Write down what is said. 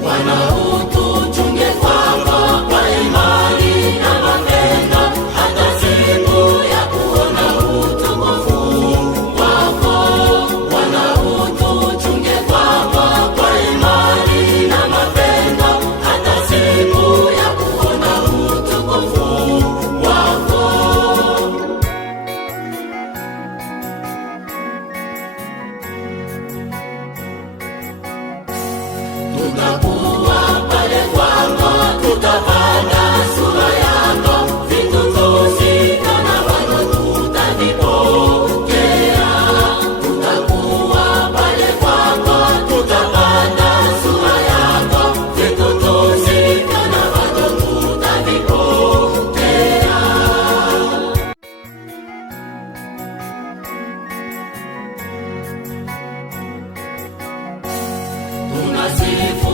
Bwana utuchunge kwako kwa imani na mapendo, hata siku ya kuona utukufu wako. Bwana utuchunge kwako kwa imani na mapendo, hata siku ya kuona utukufu wako. Tutakuwa pale kwako, tutapanda sura yako, vitu tusiona bado tutavipokea. Tutakuwa pale kwako, tutapanda sura yako, vitu tusiona bado tutavipokea. Tunasifu